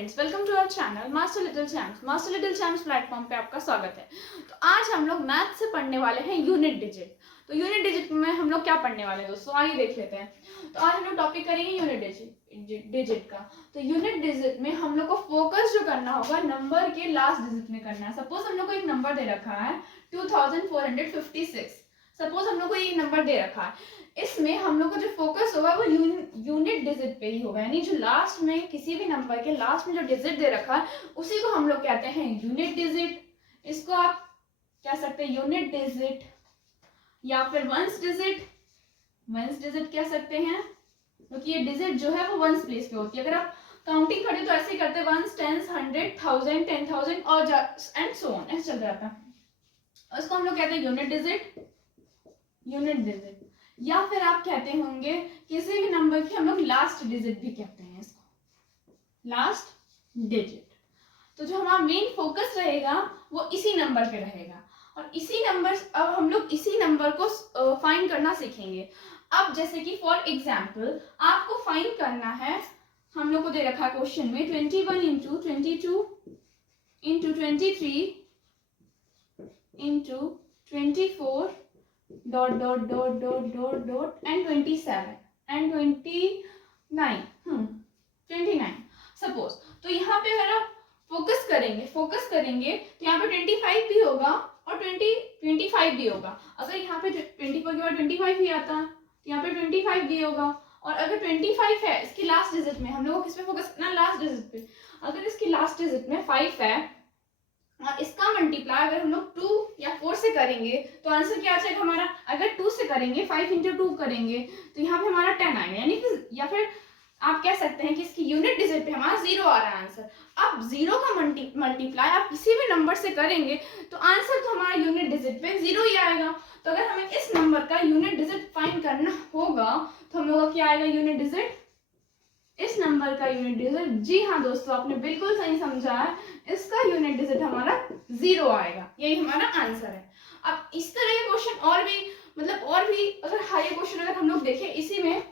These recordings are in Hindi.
Friends, welcome to our channel master little champs. Master little champs platform पे आपका स्वागत है। तो आज हम लोग मैथ से पढ़ने वाले हैं यूनिट डिजिट। तो यूनिट डिजिट में हम लोग क्या पढ़ने वाले हैं दोस्तों, आइए देख लेते हैं। तो आज हम लोग टॉपिक करेंगे यूनिट डिजिट का। तो यूनिट डिजिट में हम लोग को फोकस जो करना होगा नंबर के लास्ट डिजिट में करना है। सपोज हम लोग को एक नंबर दे रखा है 2456। सपोज हम लोग को ये नंबर दे रखा है, इसमें हम लोग का जो फोकस होगा वो यूनिट डिजिट पे ही होगा, यानी जो लास्ट में किसी भी नंबर के लास्ट में जो डिजिट दे रखा है उसी को हम लोग कहते हैं यूनिट डिजिट। इसको आप कह सकते हैं यूनिट डिजिट या फिर वंस डिजिट कह सकते हैं, क्योंकि ये डिजिट जो है वो वंस प्लेस पे होती है। अगर आप काउंटिंग करें तो ऐसे ही करते हैं, वंस, टेंस, 100, 1000, 10,000 और एंड सो ऑन, ऐसे चल जाता है। इसको हम लोग कहते हैं यूनिट डिजिट या फिर आप कहते होंगे किसी भी नंबर की हम लोग लास्ट डिजिट भी कहते हैं, इसको लास्ट डिजिट। तो जो हमारा मेन फोकस रहेगा वो इसी नंबर पे रहेगा और अब हम लोग इसी नंबर को फाइंड करना सीखेंगे। अब जैसे कि फॉर एग्जाम्पल आपको फाइंड करना है, हम लोग को दे रखा क्वेश्चन में 21 into 22 into 23 into 24 dot dot dot dot dot dot and 27 and 29 suppose. तो यहाँ पे अगर आप फोकस करेंगे तो यहाँ पे 25 भी होगा और 25 भी होगा। अगर यहाँ पे 24 के बाद 25 भी आता तो यहाँ पे 25 भी होगा। और अगर 25 है इसकी लास्ट डिजिट में, हम लोग को किस पे फोकस करना, लास्ट डिजिट पे। अगर इसकी लास्ट डिजिट में 5 है और इसका मल्टीप्लाई अगर हम लोग 2 या 4 से करेंगे तो आंसर क्या आ जाएगा हमारा। अगर 2 से करेंगे, 5 इंटू 2 करेंगे तो यहाँ पे हमारा 10 आएगा, यानी कि या फिर आप कह सकते हैं कि इसकी यूनिट डिजिट पे हमारा 0 आ रहा है आंसर। अब 0 का मल्टीप्लाई आप किसी भी नंबर से करेंगे तो आंसर तो हमारा यूनिट डिजिट पे 0 ही आएगा। तो अगर हमें इस नंबर का यूनिट डिजिट फाइंड करना होगा तो हम लोग का क्या आएगा, यूनिट डिजिट, इस नंबर का यूनिट डिजिट। जी हाँ दोस्तों, आपने बिल्कुल सही समझा है, इसका यूनिट डिजिट हमारा 0 आएगा, यही हमारा आंसर है। अब इस तरह के क्वेश्चन और भी अगर हाई क्वेश्चन अगर हम लोग देखें इसी में,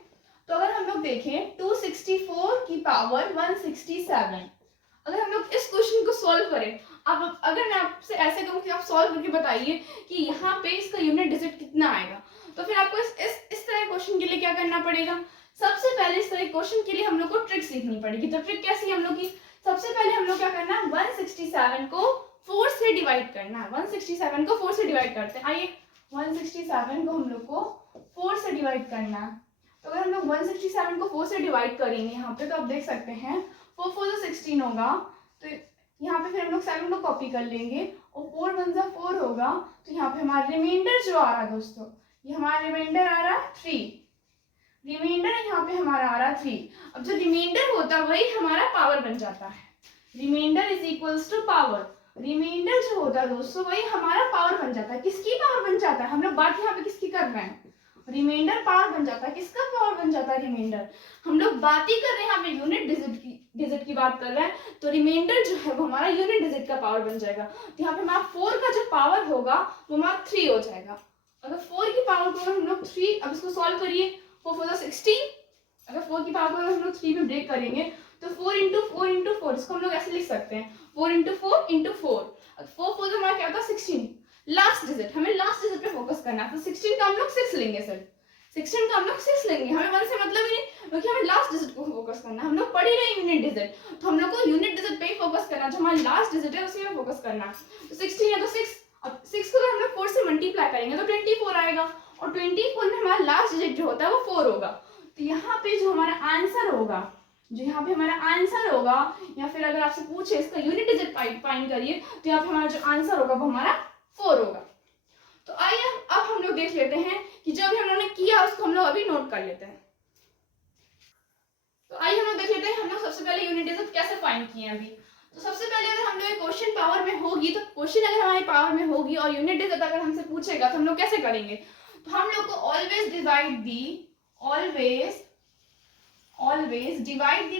तो अगर हम लोग देखें 264 की पावर 167, अगर हम लोग इस क्वेश्चन को सॉल्व करें, अब अगर मैं आपसे ऐसे कहूँ कि आप सॉल्व करके बताइए कि यहाँ पे इसका यूनिट डिजिट कितना आएगा, तो फिर आपको इस तरह क्वेश्चन के लिए क्या करना पड़ेगा। सबसे पहले इस तरह क्वेश्चन के लिए हम लोग को ट्रिक सीखनी पड़ेगी। तो ट्रिक कैसी हम लोग की, सबसे पहले हम लोग क्या करना है, 167 को 4 से डिवाइड करना है। 167 को 4 से डिवाइड करते हैं। आइए 167 को हम लोग को 4 से डिवाइड करना है। तो अगर हम लोग 167 को 4 से डिवाइड करेंगे यहाँ पे, तो आप देख सकते हैं 4 4 16 होगा, तो यहाँ पे फिर हम लोग 7 को कॉपी कर लेंगे और 4 1 4 होगा। तो यहाँ पे हमारा रिमाइंडर जो आ रहा है दोस्तों, ये हमारा रिमाइंडर आ रहा है 3। रिमाइंडर यहाँ पे हमारा आ रहा है 3। अब जो रिमाइंडर होता है वही हमारा पावर बन जाता है। Remainder is equals to power. Remainder जो होता है दोस्तों वही हमारा पावर बन जाता है। किसकी पावर बन जाता है, हम लोग बात यहाँ पे किसकी कर रहे हैं, रिमाइंडर पावर बन जाता है। किसका पावर बन जाता है, रिमाइंडर। हम लोग बात ही कर रहे हैं यहाँ पे यूनिट डिजिट की बात कर रहे हैं, तो रिमाइंडर जो है वो हमारा यूनिट डिजिट का पावर बन जाएगा। तो यहाँ पे हमारा 4 का जो पावर होगा वो हमारा 3 हो जाएगा। अगर 4 की पावर को हम लोग 3, अब इसको सॉल्व करिए, 4 4 16। अगर 4 की पावर को हम लोग 3 में ब्रेक करेंगे तो 4 इंटू 4, इसको हम लोग ऐसे लिख सकते हैं 4 इंटू 4 इंटू 4। 4 4 हमारा क्या होता है 16। लास्ट डिजिट, हमें लास्ट डिजिट पे फोकस करना है। तो 16 का हम लोग 6 लेंगे सर, 16 का हम लोग 6 लेंगे, हमें 1 से मतलब ही नहीं, क्योंकि हमें लास्ट डिजिट को फोकस करना है। हम लोग पढ़ ही रहे यूनिट डिजिट, तो हम लोग को यूनिट डिजिट पे ही फोकस करना है, जो हमारी लास्ट डिजिट है उसी में फोकस करना है। तो 16 है तो 6, अब 6 को हम लोग 4 से मल्टीप्लाई करेंगे तो 24 आएगा और 24 में हमारा लास्ट डिजिट जो होता है वो 4 होगा। तो यहाँ पे जो हमारा आंसर होगा, या फिर अगर आपसे पूछे इसका यूनिट डिजिट फाइंड करिए, तो यहाँ पे हमारा जो आंसर होगा वो हमारा 4 होगा। तो आइए अब हम लोग देख लेते हैं कि जो भी हम लोगों ने किया उसको हम लोग अभी नोट कर लेते हैं। तो आइए हम लोग देख लेते हैं हम लोग सबसे पहले यूनिट डिजिट कैसे फाइंड किए अभी। तो सबसे पहले अगर हम लोग क्वेश्चन पावर में होगी, तो क्वेश्चन अगर हमारी पावर में होगी और यूनिट डिजिट अगर हमसे पूछेगा तो हम लोग कैसे करेंगे। तो हम लोग को always divide the power with 4। Always divide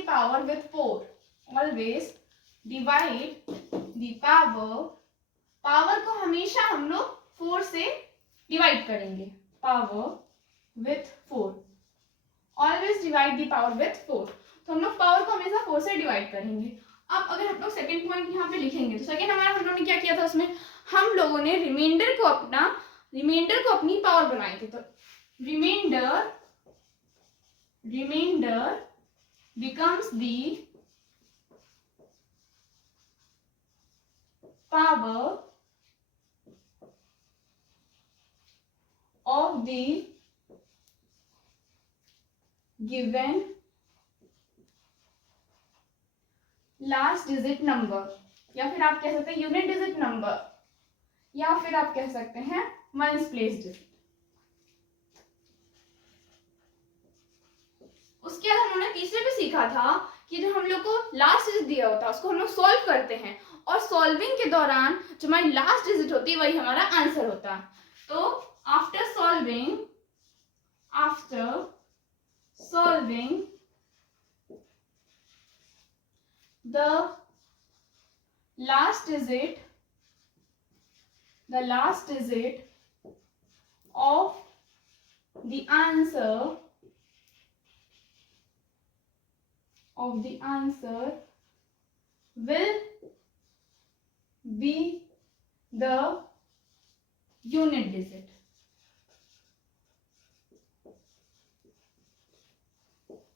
the power को हमेशा हम लोग 4 से डिवाइड करेंगे। Power with 4, always divide the power with 4। तो हम लोग पावर को हमेशा 4 से डिवाइड करेंगे। अब अगर हम लोग सेकंड पॉइंट यहाँ पे लिखेंगे तो सेकंड हमारा हम लोगों ने क्या किया था, उसमें हम लोगों ने रिमाइंडर को अपनी पावर बनाई थी। तो remainder becomes the power of the given last digit number, या फिर आप कह सकते हैं यूनिट डिजिट नंबर, या फिर आप कह सकते हैं वंस प्लेस डिजिट। उसके बाद हम लोगों ने तीसरे पे सीखा था कि जो हम लोग को लास्ट डिजिट दिया होता है उसको हम लोग सॉल्व करते हैं, और सॉल्विंग के दौरान जो हमारी लास्ट डिजिट होती है वही हमारा आंसर होता है। तो after solving the last digit of the answer will be the unit digit.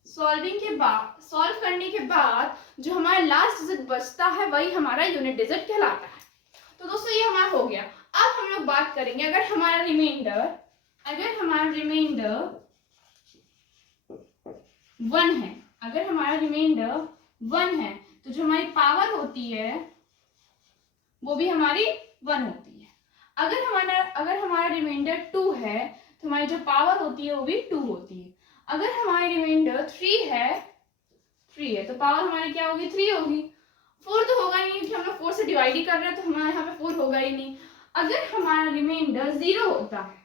Solve करने के बाद जो हमारा लास्ट डिजिट बचता है वही हमारा यूनिट डिजिट कहलाता है। तो दोस्तों ये हमारा हो गया। अब हम लोग बात करेंगे अगर हमारा रिमाइंडर 1 है, अगर हमारा रिमाइंडर 1 है तो जो हमारी पावर होती है वो भी हमारी 1 होती है। अगर हमारा रिमाइंडर 2 है तो हमारी जो पावर होती है वो भी 2 होती है। अगर हमारी रिमाइंडर 3 है तो पावर हमारी क्या होगी, 3 होगी। 4 तो होगा ही नहीं क्योंकि हम लोग 4 से डिवाइड ही कर रहे हैं, तो हमारे यहाँ पे 4 होगा ही नहीं। अगर हमारा रिमाइंडर 0 होता है,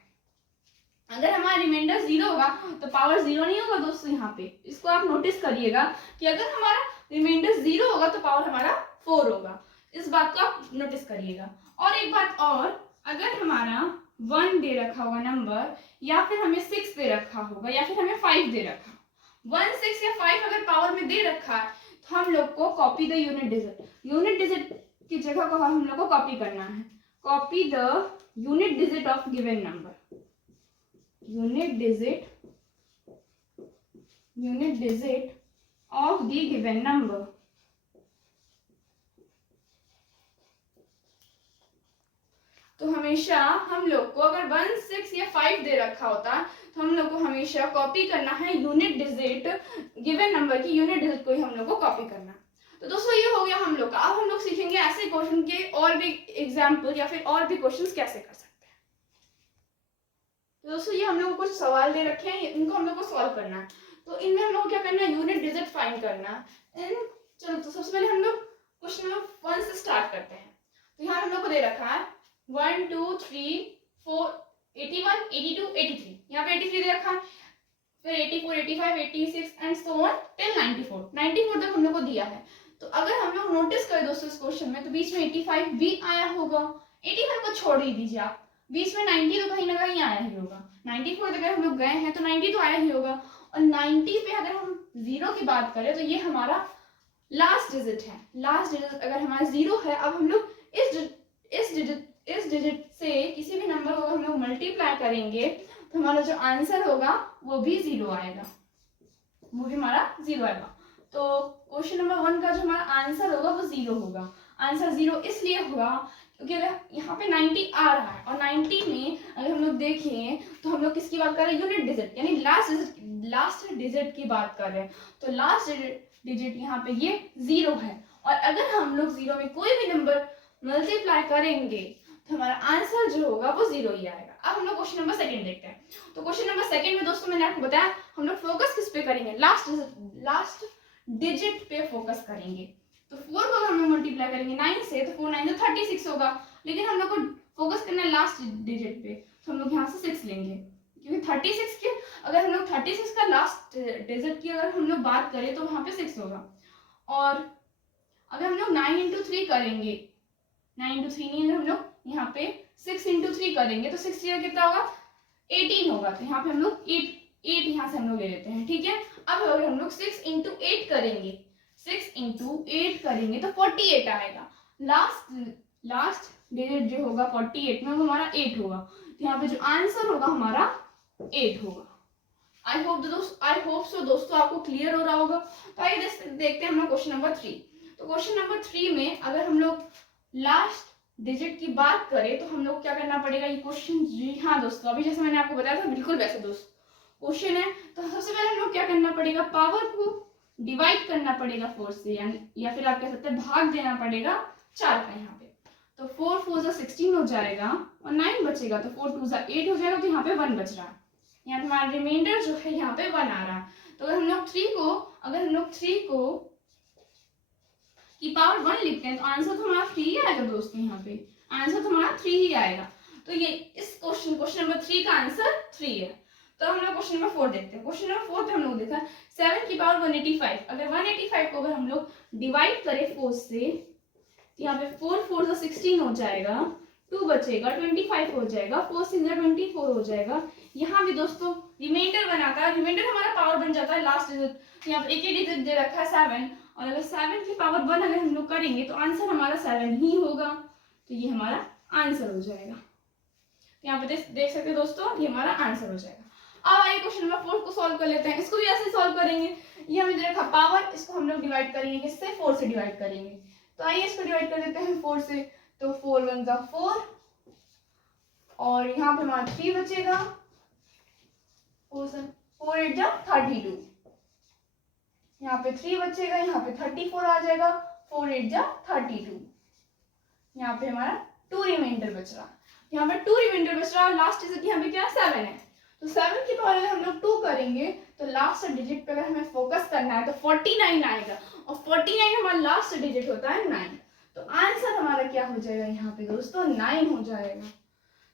अगर हमारा रिमाइंडर 0 होगा तो पावर 0 नहीं होगा दोस्तों। यहाँ पे इसको आप नोटिस करिएगा कि अगर हमारा रिमाइंडर 0 होगा तो पावर हमारा 4 होगा। इस बात को आप नोटिस करिएगा। और एक बात और, अगर हमारा 1 दे रखा होगा नंबर, या फिर हमें 6 दे रखा होगा, या फिर हमें 5 दे रखा, 1, 6 या 5 अगर पावर में दे रखा है तो हम लोग को कॉपी द यूनिट डिजिट की जगह को हम लोग को कॉपी करना है। Copy the unit digit of given number, unit digit of the given number. तो हमेशा हम लोग को अगर 1, 6 या 5 दे रखा होता तो हम लोग को हमेशा कॉपी करना है यूनिट डिजिट, गिवन नंबर की यूनिट डिजिट को ही हम लोग को कॉपी करना है। तो दोस्तों ये हो गया हम लोग का। अब हम लोग सीखेंगे ऐसे क्वेश्चन के और भी एग्जाम्पल या फिर और भी क्वेश्चंस कैसे कर सकते हैं। तो दोस्तों ये हम लोग को कुछ सवाल दे रखे हैं, इनको हम लोग को सॉल्व करना है। तो इनमें हम लोग को क्या करना है, यूनिट डिजिट फाइंड करना है। चलो तो सबसे पहले हम लोग क्वेश्चन नंबर 1 से स्टार्ट करते हैं। तो यहाँ हम लोग को दे रखा है 1, 2, 3, 4, 81, 82, 83। यहाँ पे 83 दे रखा है, फिर 84, 85, 86 एंड सो ऑन टिल 94। 94 तक हम लोग को दिया है। तो अगर हम लोग नोटिस करें दोस्तों इस क्वेश्चन में तो बीच में 85 भी आया होगा। 85 को छोड़ ही दीजिए आप, बीच में 90 तो कहीं ना कहीं आया ही होगा। 94 तक अगर हम लोग गए हैं तो 90 तो आया ही होगा। और 90 पे अगर हम 0 की बात करें तो ये हमारा लास्ट डिजिट है। लास्ट डिजिट अगर हमारा 0 है, अब हम लोग इस डिजिट से किसी भी नंबर को हम लोग मल्टीप्लाई करेंगे तो हमारा जो आंसर होगा वो भी 0 आएगा, वो भी हमारा 0 आएगा। तो क्वेश्चन नंबर 1 का जो हमारा आंसर होगा वो 0 होगा। आंसर 0 इसलिए होगा क्योंकि अगर यहाँ पे 90 आ रहा है और 90 में अगर हम लोग देखें तो हम लोग किसकी बात कर रहे हैं, यूनिट डिजिट यानी लास्ट डिजिट की बात कर रहे हैं। तो लास्ट डिजिट यहाँ पे ये 0 है, और अगर हम लोग 0 में कोई भी नंबर मल्टीप्लाई करेंगे तो हमारा आंसर जो होगा वो 0 ही आएगा। अब हम लोग क्वेश्चन नंबर 2 देखते हैं। तो क्वेश्चन नंबर 2 में दोस्तों मैंने आपको बताया हम लोग फोकस किस पे करेंगे, लास्ट डिजिट पे फोकस करेंगे। तो 4 को हम लोग मल्टीप्लाई करेंगे 9 से तो 4 9 36 होगा, लेकिन हम लोग को फोकस करना है लास्ट डिजिट पे, तो हम लोग यहाँ से 6 लेंगे क्योंकि 36 के अगर हम लोग 36 का लास्ट डिजिट की अगर हम लोग बात करें तो वहाँ पे 6 होगा। और अगर हम लोग 9 into 3 करेंगे, 9 into 3 नहीं, हम लोग यहाँ पे 6 into 3 करेंगे तो 6 का कितना होगा 18 होगा। तो यहाँ पे हम लोग 8 यहाँ से हम लोग ले लेते हैं, ठीक है। अब अगर हम लोग 6 into 8 करेंगे, 6 इंटू 8 करेंगे तो 48 आएगा। लास्ट डिजिट जो होगा 48 में वो हमारा 8 होगा, तो यहाँ पे जो आंसर होगा हमारा 8 होगा। आई होप सो दोस्तों आपको क्लियर हो रहा होगा। तो आइए देखते हैं हम लोग क्वेश्चन नंबर 3। तो क्वेश्चन नंबर 3 में अगर हम लोग लास्ट डिजिट की बात करें तो हम लोग क्या करना पड़ेगा, ये क्वेश्चन, जी हाँ दोस्तों, अभी जैसे मैंने आपको बताया था बिल्कुल वैसे दोस्त क्वेश्चन है। तो सबसे पहले हम लोग क्या करना पड़ेगा, पावर को डिवाइड करना पड़ेगा 4 से, या फिर आप कह सकते हैं भाग देना पड़ेगा 4 का यहाँ पे। तो 4 4 जा 16 हो जाएगा और 9 बचेगा, तो 4 2 जा 8 हो जाएगा, तो यहाँ पे 1 बच रहा है। यहाँ पे हमारा रिमाइंडर जो है यहाँ पे 1 आ रहा है। तो अगर हम लोग 3 को की पावर 1 लिखते हैं तो आंसर तो हमारा 3 ही आएगा दोस्तों, यहाँ पे आंसर तो हमारा 3 ही आएगा। तो ये इस क्वेश्चन नंबर 3 का आंसर 3 है। तो हम लोग क्वेश्चन नंबर 4 देखते हैं। क्वेश्चन नंबर 4 पे हम लोग देखा 7 की पावर 185, अगर 185 को अगर हम लोग डिवाइड करें 4 से, तो यहाँ पे 4 4 जा 16 हो जाएगा, 2 बचेगा, 25 हो जाएगा, 4 6 जा 24 हो जाएगा। यहाँ भी दोस्तों रिमाइंडर बनाता है, रिमाइंडर हमारा पावर बन जाता है लास्ट डिजिट। यहाँ पे एक ही डिजिट दे रखा है 7, और अगर 7 की पावर 1 अगर हम लोग करेंगे तो आंसर हमारा 7 ही होगा। तो ये हमारा आंसर हो जाएगा। यहाँ पे देख सकते हैं दोस्तों, ये हमारा आंसर हो जाएगा। अब आइए क्वेश्चन नंबर 4 को सॉल्व कर लेते हैं। इसको भी ऐसे सॉल्व करेंगे, ये हमें दे रखा पावर, इसको हम लोग डिवाइड करेंगे किससे, 4 से डिवाइड करेंगे। तो आइए इसको डिवाइड कर देते हैं 4 से। तो 4 1 जा 4, और यहाँ पे हमारा 3 बचेगा, 4 8 जा 32, यहाँ पे 3 बचेगा, यहाँ पे 34 आ जाएगा, 4 8 जा 32, यहाँ पे हमारा 2 रिमाइंडर बच रहा, यहाँ पे 2 रिमाइंडर बच रहा। लास्ट डिजिट यहाँ पे क्या 7 है, तो 7 की पावर अगर हम लोग 2 करेंगे तो लास्ट डिजिट पे अगर हमें फोकस करना है तो 49 आएगा, और 49 हमारा लास्ट डिजिट होता है 9। तो आंसर हमारा क्या हो जाएगा यहाँ पे दोस्तों, 9 हो जाएगा।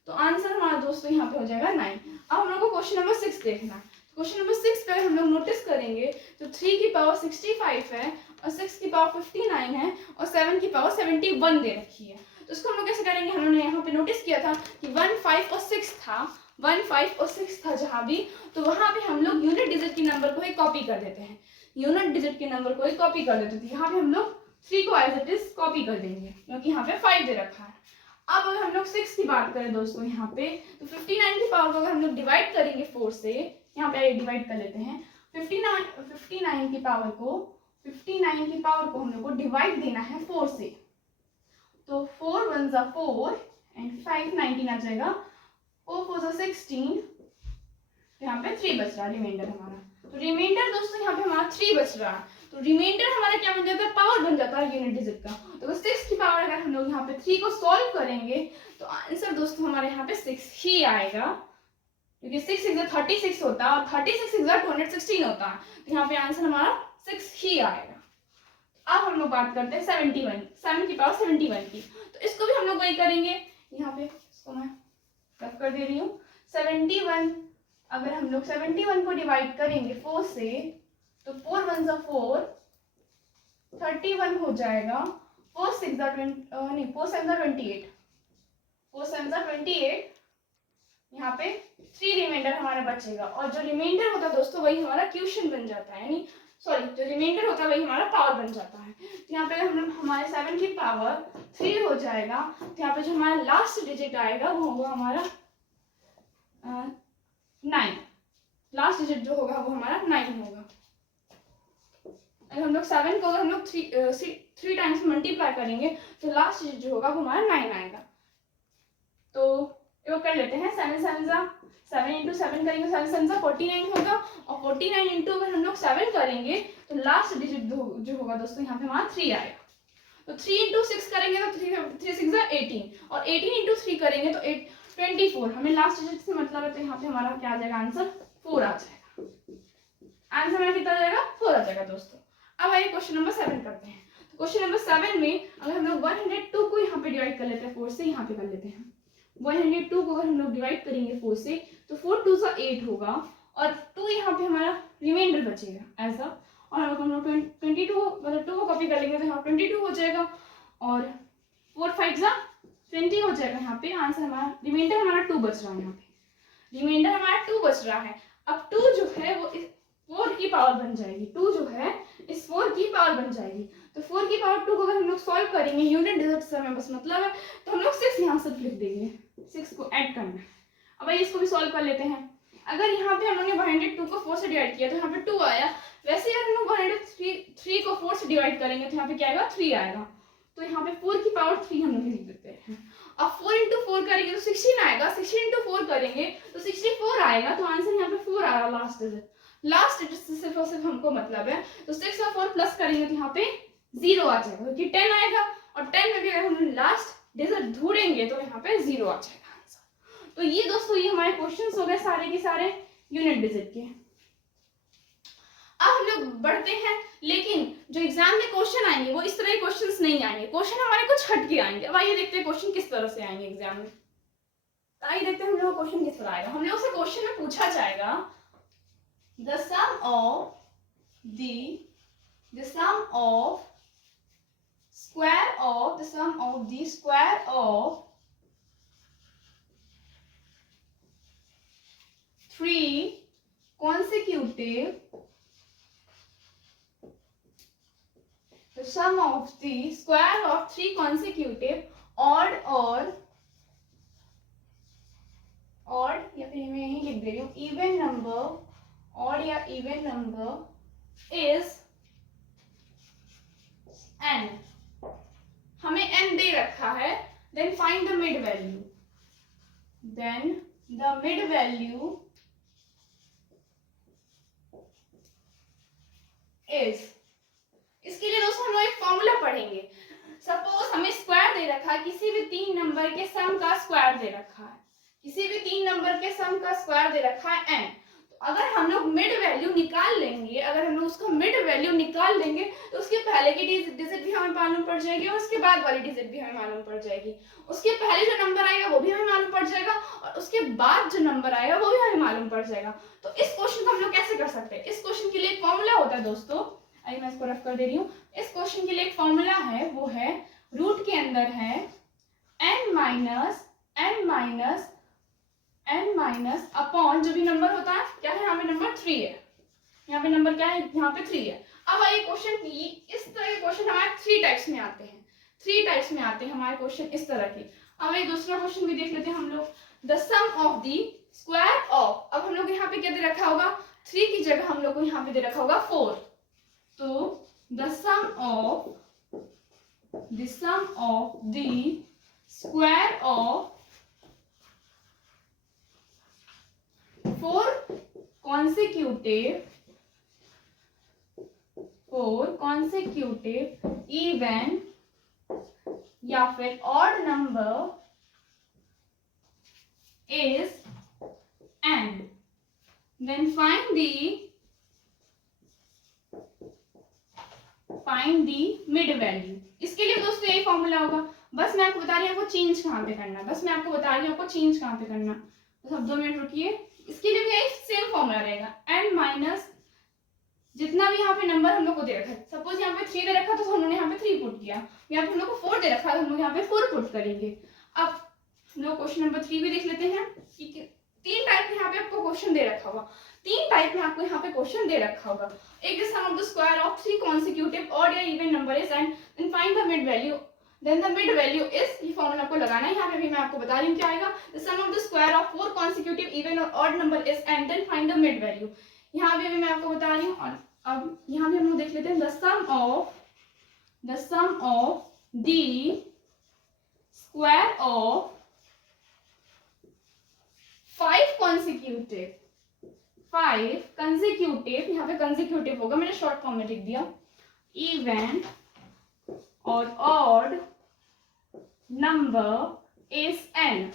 तो आंसर हमारा दोस्तों यहाँ पे हो जाएगा 9। अब हम लोग को क्वेश्चन नंबर 6 देखना है। क्वेश्चन नंबर 6 पे हम लोग नोटिस करेंगे तो 3 की पावर 65 है, और 6 की पावर 59 है, और 7 की पावर 71 दे रखी है। तो इसको हम लोग कैसे करेंगे, हमने यहाँ पे नोटिस किया था कि 1 5 और 6 था, 1 5 और 6 था जहाँ भी, तो वहाँ पे हम लोग यूनिट डिजिट के नंबर को ही कॉपी कर देते हैं, यूनिट डिजिट के नंबर को ही कॉपी कर देते थे। यहाँ पे हम लोग 3 को एज इट इज कॉपी कर देंगे, क्योंकि यहाँ पे 5 दे रखा है। अब अगर हम लोग 6 की बात करें दोस्तों यहाँ पे, तो 59 की पावर को अगर हम लोग डिवाइड करेंगे 4 से, यहाँ पे डिवाइड कर लेते हैं 59 की पावर को हम लोग को डिवाइड देना है 4 से। तो 4 1 जा 4 एंड 5 19 आ जाएगा, 4 4 जा 16, यहाँ पे 3 बच रहा रिमाइंडर हमारा। तो रिमाइंडर दोस्तों यहाँ पे हमारा 3 बच रहा है। तो रिमाइंडर हमारा क्या बन जाता है, पावर बन जाता है यूनिट डिजिट का। तो 6 की पावर अगर हम लोग यहाँ पे 3 को सॉल्व करेंगे तो आंसर दोस्तों हमारे यहाँ पे 6 ही आएगा, क्योंकि 6 6 36 होता है, और 36 6 216 होता है। तो यहाँ पे आंसर हमारा 6 ही आएगा। अब हम लोग बात करते हैं 71, 7 की पावर 71 की। तो इसको भी हम लोग वही करेंगे, यहाँ पे इसको मैं रफ कर दे रही हूँ। 71 अगर हम लोग 71 को डिवाइड करेंगे 4 से, तो 4 1 जा 4, 31 हो जाएगा, 4 6 जा 4 7 जा 28, 4 7 जा 28, यहाँ पे 3 रिमाइंडर हमारा बचेगा, और जो रिमाइंडर होता है दोस्तों वही हमारा क्वेश्चन बन जाता है, यानी सॉरी जो रिमाइंडर होता है वही हमारा पावर बन जाता है। तो यहाँ पे हम लोग हमारे 7 की पावर 3 हो जाएगा, तो यहाँ पे जो हमारा लास्ट डिजिट आएगा वो होगा हमारा 9, लास्ट डिजिट जो होगा वो हमारा 9 होगा। अगर हम लोग 7 को अगर हम लोग 3 टाइम्स मल्टीप्लाई करेंगे तो लास्ट डिजिट जो होगा वो हमारा 9 आएगा। तो ये कर लेते हैं, 7 7 जा 7 इंटू 7 करेंगे, 7 7 जा 49 होगा, और 49 इंटू अगर हम लोग 7 करेंगे तो लास्ट डिजिट जो होगा दोस्तों यहाँ पे हमारा 3 आएगा। तो 3 इंटू 6 करेंगे तो 3 6 जा 18, और 18 इंटू 3 करेंगे तो 24, हमें लास्ट डिजिट से मतलब है। तो यहाँ पे हमारा क्या आ जाएगा, आंसर 4 आ जाएगा। आंसर हमारा कितना आ जाएगा, 4 आ जाएगा दोस्तों। अब आइए क्वेश्चन नंबर 7 करते हैं। तो क्वेश्चन नंबर 7 में अगर हम लोग 102 को यहाँ पे डिवाइड कर लेते हैं 4 से, यहाँ पे कर लेते हैं 102 को अगर हम लोग डिवाइड करेंगे 4 से, तो 4 2 जा 8 होगा, और 2 यहाँ पे हमारा रिमाइंडर बचेगा ऐसा, और हम लोग 22 मतलब 2 को कॉपी कर लेंगे तो यहाँ 22 हो जाएगा, और 4 5 जा 20 हो जाएगा। यहाँ पे आंसर हमारा रिमाइंडर हमारा 2 बच रहा है, यहाँ पे रिमाइंडर हमारा 2 बच रहा है। अब 2 जो है वो 4 की पावर बन जाएगी, 2 जो है इस 4 की पावर बन जाएगी। तो 4 की पावर 2 को अगर हम लोग सॉल्व करेंगे यूनिट डिजिट से हमें बस मतलब है, तो हम लोग 6 यहाँ सिर्फ लिख देंगे, 6 को ऐड करना है। अब भाई इसको भी सॉल्व कर लेते हैं। अगर यहाँ पे हम लोगों ने 102 को 4 से डिवाइड किया तो यहाँ पे 2 आया, वैसे अगर हम लोग 103 को 4 से डिवाइड करेंगे तो यहाँ पे क्या आएगा 3 आएगा। तो यहाँ पे 4 की पावर 3 हम लोग लिख देते हैं। अब 4 इंटू 4 करेंगे तो 16 आएगा, 16 इंटू 4 करेंगे तो 64 आएगा। तो आंसर यहाँ पे 4 आ रहा लास्ट डिजिट। लास्ट डिजिट से सिर्फ और सिर्फ हमको मतलब है, तो 6 और 4 प्लस करेंगे तो यहाँ पे 0 आ जाएगा, क्योंकि 10 आएगा और 10 में भी अगर हम लास्ट डिजिट ढूंढेंगे तो यहाँ पे 0 आ जाएगा आंसर। तो ये दोस्तों ये हमारे क्वेश्चंस हो गए सारे के सारे यूनिट डिजिट के। अब हम लोग बढ़ते हैं, लेकिन जो एग्जाम में क्वेश्चन आएंगे वो इस तरह के क्वेश्चंस नहीं आएंगे, क्वेश्चन हमारे कुछ हटके आएंगे। अब आइए देखते हैं क्वेश्चन किस तरह से आएंगे एग्जाम में। आइए देखते हैं हम लोग क्वेश्चन किस तरह आएगा। हम लोग से क्वेश्चन में पूछा जाएगा the sum of the sum of the square of 3 consecutive the sum of the square of 3 consecutive odd या फिर मैं यही लिख दे रही हूँ even number odd या even number is n। हमें n दे रखा है, then find the mid value, then the mid value is। इसके लिए दोस्तों हम लोग एक फॉर्मूला पढ़ेंगे। सपोज हमें स्क्वायर दे रखा है, किसी भी 3 नंबर के सम का स्क्वायर दे रखा है, किसी भी 3 नंबर के सम का स्क्वायर दे रखा है n। अगर हम लोग मिड वैल्यू निकाल लेंगे, अगर हम लोग उसका मिड वैल्यू निकाल लेंगे तो उसके पहले की डिजिट भी हमें मालूम पड़ जाएगी और उसके बाद वाली डिजिट भी हमें मालूम पड़ जाएगी। उसके पहले जो नंबर आएगा वो भी हमें मालूम पड़ जाएगा और उसके बाद जो नंबर आएगा वो भी हमें मालूम पड़ जाएगा। तो इस क्वेश्चन को हम लोग कैसे कर सकते हैं? इस क्वेश्चन के लिए एक फॉर्मूला होता है दोस्तों, आइए मैं इसको रफ कर दे रही हूँ। इस क्वेश्चन के लिए एक फॉर्मूला है, वो है रूट के अंदर है n माइनस अपॉन जो भी नंबर होता है, क्या है यहाँ पे नंबर 3 है, यहाँ पे नंबर क्या है, यहाँ पे 3 है। अब आइए क्वेश्चन, इस तरह के क्वेश्चन हमारे 3 टाइप्स में आते हैं, 3 टाइप्स में आते हैं हमारे क्वेश्चन इस तरह के। अब एक दूसरा क्वेश्चन भी देख लेते हैं हम लोग, the sum of the square of. अब हम लोग यहाँ पे क्या दे रखा होगा, 3 की जगह हम लोग को यहाँ पे दे रखा होगा 4। तो the sum of the square of 4 consecutive even या फिर odd number is n, then find the mid value। इसके लिए दोस्तों यही फॉर्मूला होगा, बस मैं आपको बता रही हूँ आपको चेंज कहाँ पे करना, बस आप 2 मिनट रुकिए। इसके लिए भी यही सेम फॉर्मूला रहेगा, n माइनस जितना भी यहाँ पे नंबर हम लोग को दे रखा है। सपोज यहाँ पे 3 दे रखा तो हम लोग ने यहाँ पे 3 पुट किया, यहाँ पे हम लोग को 4 दे रखा है तो हम लोग यहाँ पे 4 पुट करेंगे। अब हम लोग क्वेश्चन नंबर 3 भी देख लेते हैं। 3 टाइप में यहाँ पे आपको क्वेश्चन दे रखा होगा, 3 टाइप में आपको यहाँ पे क्वेश्चन दे रखा होगा। एक the sum of the square of 3 consecutive odd या even number is and then find the mid value, then the mid value is. ये फॉर्मूला आपको लगाना है, यहाँ पे भी मैं आपको बता रही हूँ क्या आएगा, the sum of the square of 4 consecutive even और odd number is and then find the mid value. यहाँ पे भी मैं आपको बता रही हूँ। और अब यहाँ पे हम लोग देख लेते हैं, the sum of the square of 5 consecutive, यहाँ पे consecutive होगा, मैंने शॉर्ट फॉर्म में लिख दिया, इवन और odd number is n,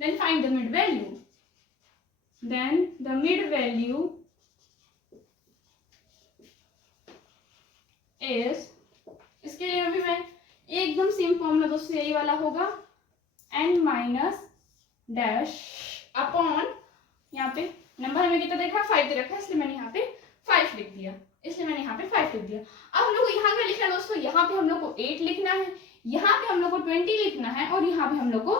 then find the mid value, then the mid value is। इसके लिए अभी मैं एकदम सेम फॉर्मूला दोस्तों यही वाला होगा, n माइनस डैश अपॉन, यहाँ पे नंबर हमें कितना देखा 5 दे रखा है इसलिए मैंने यहाँ पे 5 लिख दिया, अब हम लोग को यहाँ पे लिखना है दोस्तों, यहाँ पे हम लोग को 8 लिखना है, यहाँ पे हम लोग को 20 लिखना है और यहाँ पे हम लोग को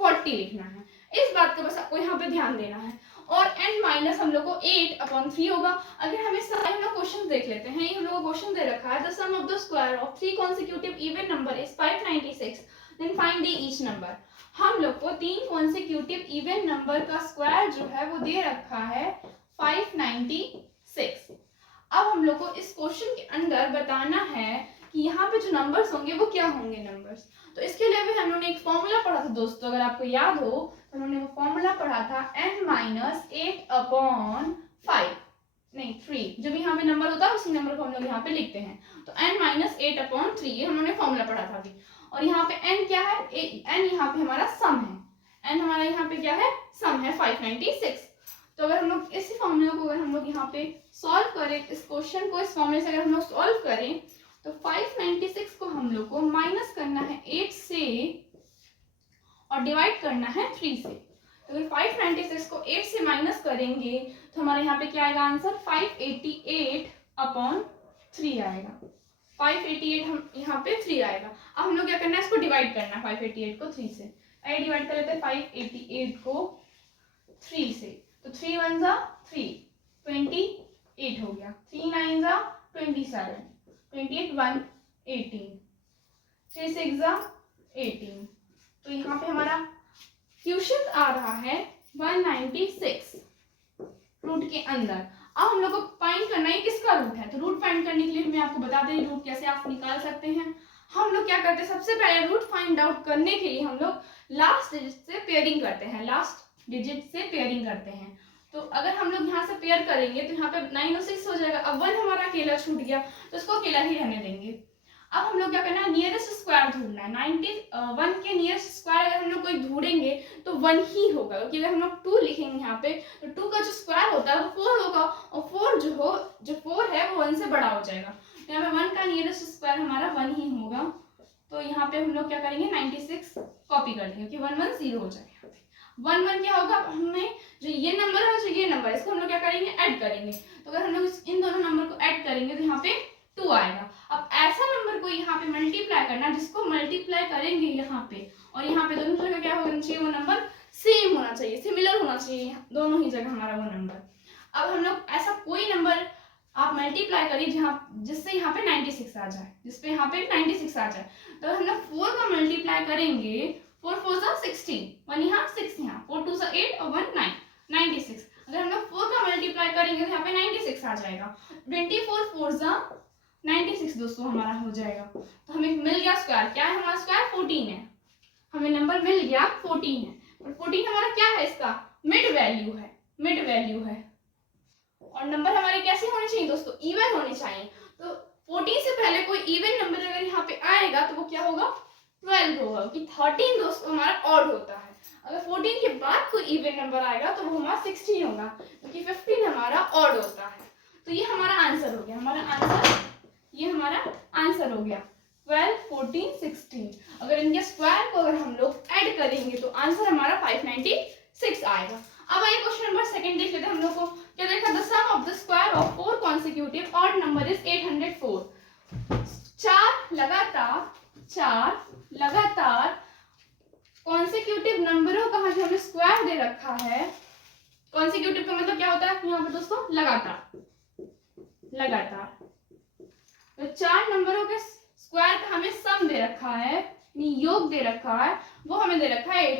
40 लिखना है। इस बात का बस आपको यहाँ पे ध्यान देना है। और n माइनस हम लोग को 8/3 होगा। अगर हम इस हम लोग क्वेश्चन देख लेते हैं, ये हम लोग को क्वेश्चन दे रखा है the sum of the square of 3 consecutive even number is 596 then find the each number. हम लोग को 3 consecutive even नंबर का स्क्वायर जो है वो दे रखा है 596। अब हम लोग को इस क्वेश्चन के अंदर बताना है कि यहाँ पे जो नंबर्स होंगे वो क्या होंगे नंबर्स। तो इसके लिए भी हम लोगों ने एक फॉर्मूला पढ़ा था दोस्तों, अगर आपको याद हो तो हमने वो फॉर्मूला पढ़ा था n-8/5 जब यहाँ पे नंबर होता है उसी नंबर को हम लोग यहाँ पे लिखते हैं। तो n-8/3 ये हमने फॉर्मूला पढ़ा था अभी। और यहाँ पे n क्या है, n यहाँ पे हमारा सम है, n हमारा यहाँ पे क्या है, सम है 596। तो अगर हम लोग इसी फॉर्मूला को अगर हम लोग यहाँ पे सॉल्व करें, इस क्वेश्चन को इस फॉर्मूले से अगर हम लोग सॉल्व करें तो 596 को हम लोग को माइनस करना है 8 से और डिवाइड करना है 3 से। तो अगर 596 को 8 से माइनस करेंगे तो हमारे यहाँ पे क्या आएगा आंसर, 588/3 आएगा। 588 हम यहाँ पे 3 आएगा। अब हम लोग क्या करना है, इसको डिवाइड करना है 588 को 3 से। आइए डिवाइड कर लेते हैं 588 को 3 से। तो 3 1 जा 3, 28 हो गया, 3 9 जा 27, 28 1 18, 3 6 जा 18। तो यहाँ पे हमारा क्वेश्चन आ रहा है 196 रूट के अंदर। अब हम लोग को फाइंड करना है किसका रूट है। तो रूट फाइंड करने के लिए मैं आपको बता दें रूट कैसे आप निकाल सकते हैं। हम लोग क्या करते हैं, सबसे पहले रूट फाइंड आउट करने के लिए हम लोग लास्ट डिजिट से पेयरिंग करते हैं, लास्ट डिजिट से पेयरिंग करते हैं। तो अगर हम लोग यहाँ से पेयर करेंगे तो यहाँ पे 9 और 6 हो जाएगा। अब 1 हमारा अकेला छूट गया तो इसको अकेला ही रहने देंगे। अब हम लोग क्या करना है, नियरेस्ट स्क्वायर ढूंढना है। 91 के नियरेस्ट स्क्वायर अगर हम लोग कोई ढूंढेंगे तो 1 ही होगा, क्योंकि अगर हम लोग 2 लिखेंगे यहाँ पे तो 2 का जो स्क्वायर होता है वो 4 होगा और 4 जो 4 है वो 1 से बड़ा हो जाएगा। तो यहाँ पे 1 का नियरेस्ट स्क्वायर हमारा 1 ही होगा। तो यहाँ पे हम लोग क्या करेंगे 96 कॉपी कर लेंगे, क्योंकि 1 1 0 हो जाएगा। 1 1 क्या होगा, हमें जो ये नंबर है जो ये नंबर है इसको हम लोग क्या करेंगे, ऐड करेंगे। तो अगर हम लोग इन दोनों नंबर को ऐड करेंगे तो यहाँ पे 2 आएगा। अब ऐसा नंबर को यहाँ पे मल्टीप्लाई करना, जिसको मल्टीप्लाई करेंगे यहाँ पे और यहाँ पे दोनों जगह क्या होना चाहिए, वो नंबर सेम होना चाहिए, सिमिलर होना चाहिए दोनों ही जगह हमारा वो नंबर। अब हम लोग ऐसा कोई नंबर आप मल्टीप्लाई करिए जिससे यहाँ पे 96 आ जाए, जिसपे यहाँ पे 96 आ जाए। तो हम लोग 4 का मल्टीप्लाई करेंगे, 4 4 जा 16, 1 यहाँ 6 यहाँ, 4 2 जा 8 और 1 9, 96। अगर हम लोग 4 का मल्टीप्लाई करेंगे तो यहाँ पे 96 आ जाएगा। 24 4 जा 96 दोस्तों हमारा हो जाएगा। तो हमें मिल गया स्क्वायर, क्या है हमारा स्क्वायर 14 है, हमें नंबर मिल गया 14 है। और 14 हमारा क्या है, इसका मिड वैल्यू है, मिड वैल्यू है। और नंबर हमारे कैसे होने चाहिए दोस्तों, इवन होने चाहिए। तो 14 से पहले कोई इवन नंबर अगर यहाँ पे आएगा तो वो क्या होगा 12 होगा, कि 13 दोस्तों हमारा ऑड होता है। अगर 14 के बाद कोई इवन नंबर आएगा तो वो हमारा 16 होगा, क्योंकि 15 हमारा ऑड होता है। तो ये हमारा आंसर हो गया, हमारा आंसर ये हमारा आंसर हो गया 12 14 16। अगर इनके स्क्वायर को अगर हम लोग ऐड करेंगे तो आंसर हमारा 596 आएगा। अब आइए क्वेश्चन नंबर 2 देख लेते हैं। हम लोग को क्या देखा, the sum of the square of 4 consecutive odd number is 804। चार लगातार कॉन्सिक्यूटिव नंबरों का जो हमें स्क्वायर दे रखा है। कॉन्सिक्यूटिव का मतलब क्या होता है यहाँ पे दोस्तों, लगातार। तो 4 नंबरों के स्क्वायर का हमें सम दे रखा है, योग दे रखा है, वो हमें दे रखा है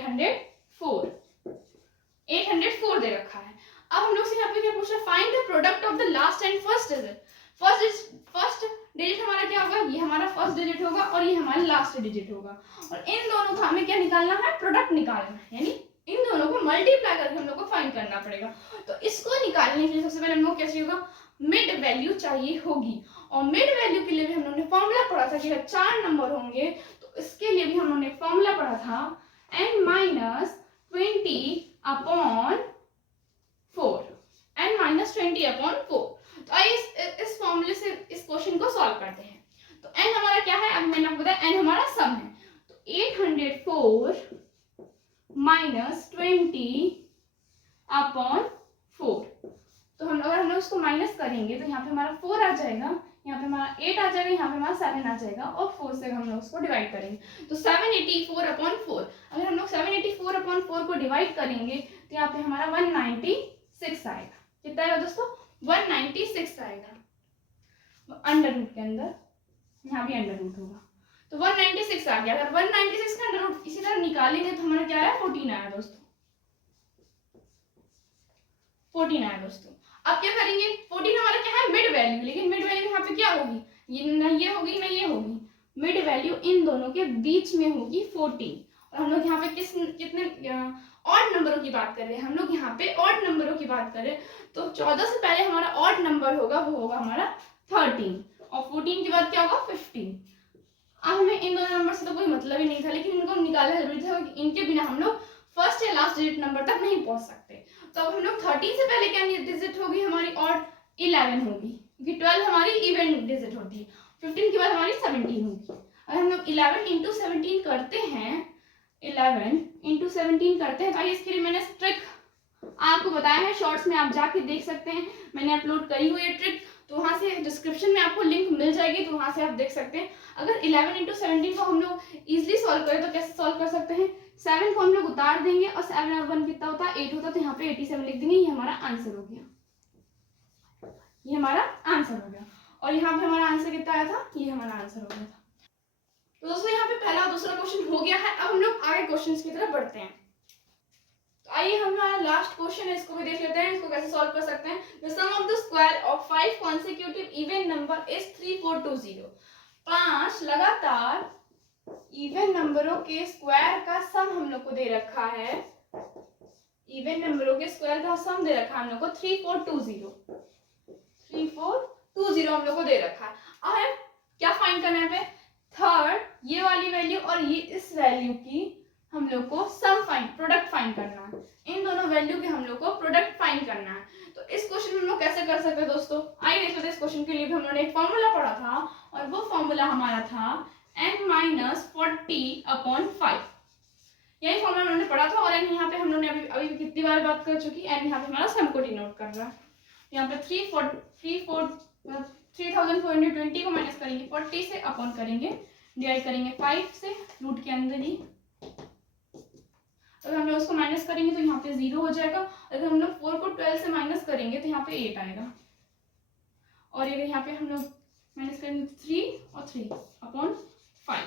804 दे रखा है। अब हम लोग से यहाँ पे क्या पूछ रहा है, find the product of the last and first digit. First digit हमारा क्या होगा, ये हमारा फर्स्ट डिजिट होगा और ये हमारा लास्ट डिजिट होगा। और इन दोनों का हमें क्या निकालना है, प्रोडक्ट निकालना है, यानी इन दोनों को मल्टीप्लाई करके हम लोग को फाइंड करना पड़ेगा। तो इसको निकालने के लिए सबसे पहले हम लोग कैसे होगा, मिड वैल्यू चाहिए होगी। और मिड वैल्यू के लिए भी हम लोगों ने फॉर्मूला पढ़ा था कि अगर 4 नंबर होंगे तो इसके लिए भी हम लोगों ने फॉर्मूला पढ़ा था n-20/4, n-20/4। तो आइए इस फॉर्मूले से इस क्वेश्चन को सॉल्व करते हैं। तो n हमारा क्या है, अब मैंने आपको बताया n हमारा सम है। तो 804 - 20/4। तो अगर हम लोग इसको माइनस करेंगे तो यहाँ पे हमारा 4 आ जाएगा, यहाँ पे हमारा 8 आ जाएगा, यहाँ पे हमारा 7 आ जाएगा और 4 से हम लोग उसको डिवाइड करेंगे तो 784/4। अगर हम लोग 784/4 को डिवाइड करेंगे तो यहाँ पे हमारा 196 196 आएगा। कितना आएगा दोस्तों? 196 आएगा अंडर रूट के अंदर, यहाँ भी अंडर रूट होगा तो 196 आ गया। अगर 196 का अंडर रूट इसी तरह निकालेंगे तो हमारा क्या आया? 14 आया दोस्तों, 14 आया दोस्तों। अब क्या करेंगे? 14 हमारा क्या है? मिड वैल्यू, लेकिन मिड वैल्यू यहाँ पे क्या होगी? ये ना ये होगी ना ये होगी, मिड वैल्यू इन दोनों के बीच में होगी 14। और हम लोग यहाँ पे कितने ऑड नंबरों की बात कर रहे हैं, हम लोग यहाँ पे ऑड नंबरों की बात कर रहे हैं, तो 14 से पहले हमारा ऑड नंबर होगा, वो होगा हमारा 13, और 14 के बाद क्या होगा? 15। अब हमें इन दोनों नंबर से तो कोई मतलब ही नहीं था, लेकिन इनको निकालना जरूरी था, इनके बिना हम लोग फर्स्ट या लास्ट डिजिट नंबर तक नहीं पहुंच सकते। तो अब हम लोग 13 से पहले क्या डिजिट होगी हमारी? ऑड 11 होगी, क्योंकि 12 हमारी इवन डिजिट होती है। 15 के बाद हमारी 17 होगी। अगर हम लोग 11 इंटू 17 करते हैं, 11 इंटू 17 करते हैं, तो इसके लिए मैंने ट्रिक आपको बताया है, शॉर्ट्स में आप जाके देख सकते हैं, मैंने अपलोड करी हुई है ट्रिक, तो वहाँ से डिस्क्रिप्शन में आपको लिंक मिल जाएगी, तो वहाँ से आप देख सकते हैं। अगर 11 इंटू 17 को हम लोग इजिली सॉल्व करें तो कैसे सॉल्व कर सकते हैं? 7 को हम लोग उतार देंगे और 7 और 1 कितना होता है? 8 होता है, तो यहाँ पे 87 लिख देंगे, ये हमारा आंसर हो गया, ये हमारा आंसर हो गया। और यहाँ पे हमारा आंसर कितना आया था? ये हमारा आंसर हो गया था। तो दोस्तों यहाँ पे पहला और दूसरा क्वेश्चन हो गया है। अब हम लोग आगे क्वेश्चंस की तरफ बढ़ते हैं। तो आइए हमारा लास्ट क्वेश्चन है, इसको भी देख लेते हैं, इसको कैसे सॉल्व कर सकते हैं। The sum of the square of 5 consecutive even number is 3420। 5 लगातार इवन नंबरों के स्क्वायर का सम हम लोग को दे रखा है, इवन नंबरों के स्क्वायर का सम दे रखा है हम लोग को 3420 हम लोग को दे रखा है। अब क्या फाइंड करना है? थर्ड ये वाली वैल्यू और ये इस वैल्यू की हम लोग को सम फाइंड, प्रोडक्ट फाइंड करना है, इन दोनों वैल्यू के हम लोग को प्रोडक्ट फाइंड करना है। तो इस क्वेश्चन में हम लोग कैसे कर सकते हैं दोस्तों? आइए देख लेते हैं। इस क्वेश्चन के लिए भी हम लोगों ने एक फॉर्मूला पढ़ा था, और वो फॉर्मूला हमारा था n-40/5। यही फॉर्मूला हमने पढ़ा था, और यहाँ पे हम लोगों ने अभी कितनी बार बात कर चुकी है, एंड यहाँ पे हमारा सम को डिनोट कर रहा है। यहाँ पे 3420 को माइनस करेंगे 40 से, अपॉन करेंगे, डिवाइड करेंगे 5 से, रूट के अंदर ही। अगर हम लोग उसको माइनस करेंगे तो यहाँ पे 0 हो जाएगा। अगर हम लोग 4 को 12 से माइनस करेंगे तो यहाँ पे 8 आएगा, और अगर यहाँ पे हम लोग माइनस करेंगे 3 और 3 अपॉन 5।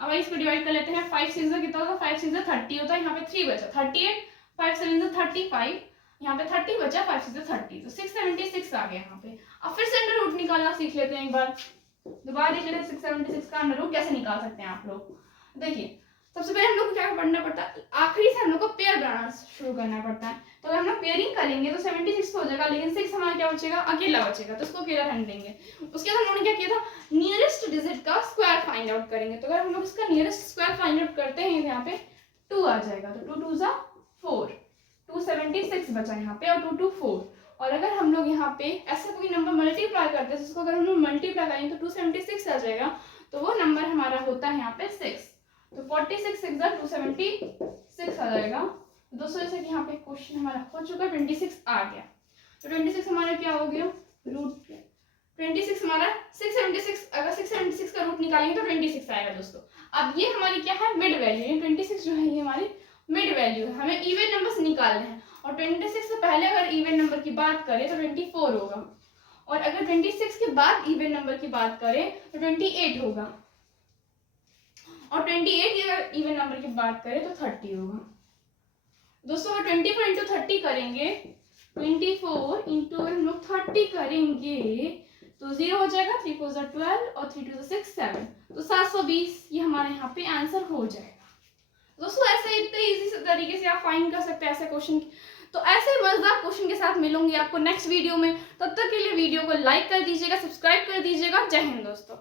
अब इसको डिवाइड कर लेते हैं। 5 से कितना होता है? 5 से 30 होता है, यहाँ पे 3 बचा 38, 5 से 35, यहाँ पे 30 बचा, 5 से 30, तो 676 आ गया यहाँ पे। अब फिर से अंडर रूट निकालना सीख लेते हैं, एक बार दोबारा देख लेते हैं 676 का अंडर रूट कैसे निकाल सकते हैं आप लोग। देखिए सबसे पहले हम लोग को क्या पढ़ना पड़ता है? आखिरी से हम लोग को पेयर बनाना शुरू करना पड़ता है। तो अगर हम लोग पेयरिंग करेंगे तो 76 हो जाएगा, लेकिन 6 हमारा क्या बचेगा? अकेला बचेगा, तो उसको अकेला रहने देंगे। उसके बाद हम लोगों ने क्या किया था? नियरेस्ट डिजिट का स्क्वायर फाइंड आउट करेंगे। तो अगर हम लोग इसका नियरेस्ट स्क्वायर फाइंड आउट करते हैं, यहाँ पे 2 आ जाएगा, तो 2 2 जा 4, 276 बचा यहाँ पे, और 2 2 4। और अगर हम लोग यहाँ पे ऐसा कोई नंबर मल्टीप्लाई करते हैं, जिसको अगर हम लोग मल्टीप्लाई करेंगे तो 276 आ जाएगा, तो वो नंबर हमारा होता है यहाँ पे 6। तो 46 6 276 आ जाएगा। दोस्तों जैसे कि यहाँ पे क्वेश्चन हमारा हो चुका है, 26 आ गया, तो 26 हमारा क्या हो गया? रूट 26 हमारा 676। अगर 676 का रूट निकालेंगे तो 26 आएगा दोस्तों। अब ये हमारी क्या है? Mid value. 26 जो है ये हमारी मिड वैल्यू है, हमें इवन नंबर से निकालना है, और 26 से पहले अगर इवन नंबर की बात करें तो 24 होगा, और अगर 26 के बाद इवन नंबर की बात करें तो 28 होगा, और 28 की अगर इवन नंबर की बात करें तो 30 होगा। दोस्तों अगर 24 इंटू 30 करेंगे, 24 इंटू अगर हम लोग 30 करेंगे तो 0 हो जाएगा, 3 4 12 और 3 2 6 7, तो 720 ये हमारे यहाँ पे आंसर हो जाएगा। दोस्तों ऐसे इतने इजी तरीके से आप फाइंड कर सकते हैं ऐसे क्वेश्चन। तो ऐसे मजेदार क्वेश्चन के साथ मिलूंगी आपको नेक्स्ट वीडियो में। तब तक के लिए वीडियो को लाइक कर दीजिएगा, सब्सक्राइब कर दीजिएगा। जय हिंद दोस्तों।